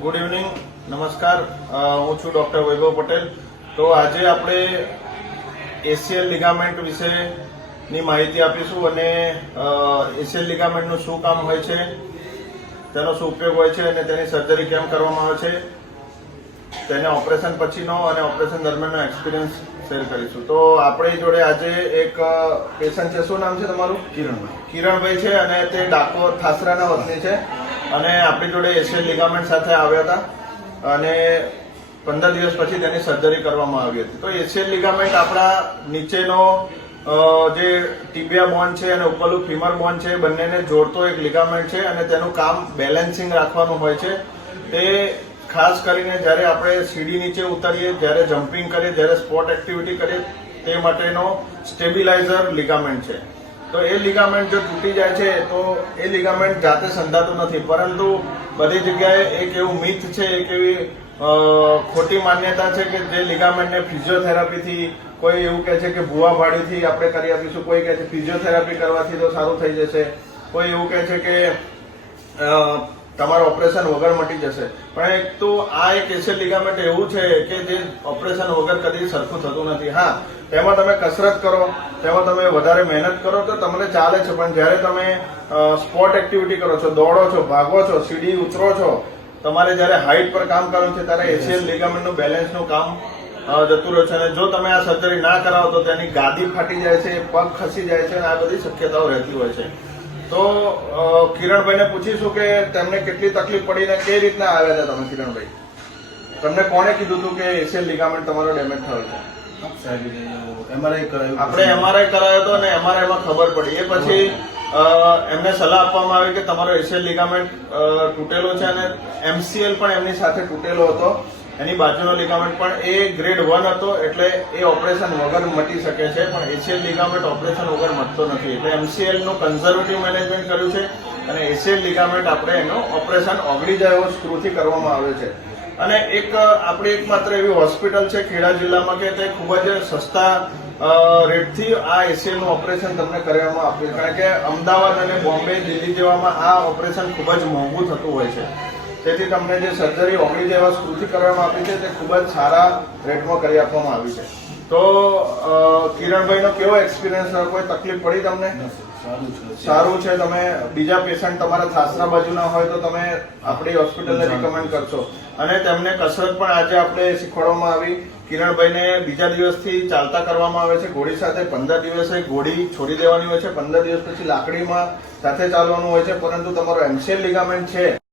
Good evening, નમસ્કાર. હું છું ડોક્ટર વૈભવ પટેલ. તો આજે આપણે એસીએલ લિગામેન્ટ વિશેની માહિતી આપીશું અને એસીએલ લિગામેન્ટનું શું કામ હોય છે, તેનો શું ઉપયોગ હોય છે અને તેની સર્જરી કેમ કરવામાં આવે છે, તેને ઓપરેશન પછીનો અને ઓપરેશન દરમિયાનનો એક્સપિરિયન્સ શેર કરીશું. તો આપણી જોડે આજે એક પેશન્ટ છે. શું નામ છે તમારું? કિરણભાઈ છે અને તે ડાકોર થાસરાના વતની છે અને આપણી જોડે એસીએલ લિગામેન્ટ સાથે આવ્યા હતા અને 15 દિવસ પછી તેની સર્જરી કરવામાં આવી હતી. તો એસીએલ લિગામેન્ટ આપણા નીચેનો જે ટીબિયા બોન છે અને ઉપરનું ફીમર બોન છે, બંનેને જોડતો એક લિગામેન્ટ છે અને તેનું કામ બેલેન્સિંગ રાખવાનું હોય છે. તે ખાસ કરીને જ્યારે આપણે સીડી નીચે ઉતરીએ, જ્યારે જમ્પિંગ કરીએ, જ્યારે સ્પોર્ટ એક્ટિવિટી કરીએ, તે માટેનો સ્ટેબિલાઇઝર લિગામેન્ટ છે. તો એ લિગામેન્ટ જો તૂટી જાય છે તો એ લિગામેન્ટ જાતે સંધાતું નથી, પરંતુ બધી જગ્યાએ એક એવું મિથ છે, એક એવી ખોટી માન્યતા છે કે જે લિગામેન્ટને ફિઝિયોથેરાપીથી, કોઈ એવું કહે છે કે ભૂવા ભાડીથી આપણે કરી આપીશું, કોઈ કહે છે ફિઝિયોથેરાપી કરવાથી તો સારું થઈ જશે, કોઈ એવું કહે છે કે તમારું ઓપરેશન વગર મટી જશે. પણ એક તો આ એક એસીએલ લિગામેન્ટ એવું છે કે જે ઓપરેશન વગર કદી સરખું થતું નથી. હા, તેમાં તમે કસરત કરો, તેમાં તમે વધારે મહેનત કરો તો તમને ચાલે છે, પણ જ્યારે તમે સ્પોર્ટ એક્ટિવિટી કરો છો, દોડો છો, ભાગો છો, સીડી ઉતરો છો, તમારે જ્યારે હાઇટ પર કામ કરવાનું છે ત્યારે એસીએલ લિગામેન્ટનું બેલેન્સનું કામ જતું રહ્યું છે. અને જો તમે આ સર્જરી ના કરાવો તો તેની ગાદી ફાટી જાય છે, પગ ખસી જાય છે અને આ બધી શક્યતાઓ રહેતી હોય છે. તો કિરણભાઈને પૂછીશું કે તેમને કેટલી તકલીફ પડી ને કઈ રીતના આવ્યા હતા તમે કિરણભાઈ? તમને કોણે કીધું હતું કે એસીએલ લિગામેન્ટ તમારો ડેમેજ થયો છે? આપણે એમઆરઆઈ કરાયો હતો અને એમઆરઆઈમાં ખબર પડી. એ પછી એમને સલાહ આપવામાં આવી કે તમારો એસીએલ લિગામેન્ટ તૂટેલો છે અને એમસીએલ પણ એમની સાથે તૂટેલો હતો. એની બાજુનો લિગામેન્ટ પણ એ ગ્રેડ 1 હતો, એટલે એ ઓપરેશન વગર મટી શકે છે, પણ એસીએલ લિગામેન્ટ ઓપરેશન વગર મટતો નથી. એટલે એમસીએલ નું કન્ઝર્વેટિવ મેનેજમેન્ટ કર્યું છે અને એસીએલ લિગામેન્ટ આપણે એનું ઓપરેશન ઓગળી જાય એવો સ્ક્રૂથી કરવામાં આવે છે. અને એક આપણી એકમાત્ર એવી હોસ્પિટલ છે ખેડા જિલ્લામાં કે તે ખૂબ જ સસ્તા રેટથી આ એસીએલ નું ઓપરેશન તમને કરવામાં આપ્યું, કારણ કે અમદાવાદ અને બોમ્બે, દિલ્હી જેવામાં આ ઓપરેશન ખૂબ જ મોંઘું થતું હોય છે. તેથી તમને જે સર્જરી ઓગળી જેવા સ્ક્રૂથી કરવામાં આવી છે તે ખૂબ જ સારા રેટમાં કરી આપવામાં આવી છે. તો કિરણભાઈનો કેવો એક્સપિરિયન્સ રહ્યો? કોઈ તકલીફ પડી તમને? સારું છે. તમે બીજા પેશન્ટ તમારા થાસરા બાજુના હોય તો તમે આપણી હોસ્પિટલને રિકમેન્ડ કરશો. અને તેમને કસરત પણ આજે આપણે શીખવાડવામાં આવી. કિરણભાઈને બીજા દિવસથી ચાલતા કરવામાં આવે છે ઘોડી સાથે. 15 દિવસે ઘોડી છોડી દેવાની હોય છે, 15 દિવસ પછી લાકડીમાં સાથે ચાલવાનું હોય છે. પરંતુ તમારો એમસીએલ લિગામેન્ટ છે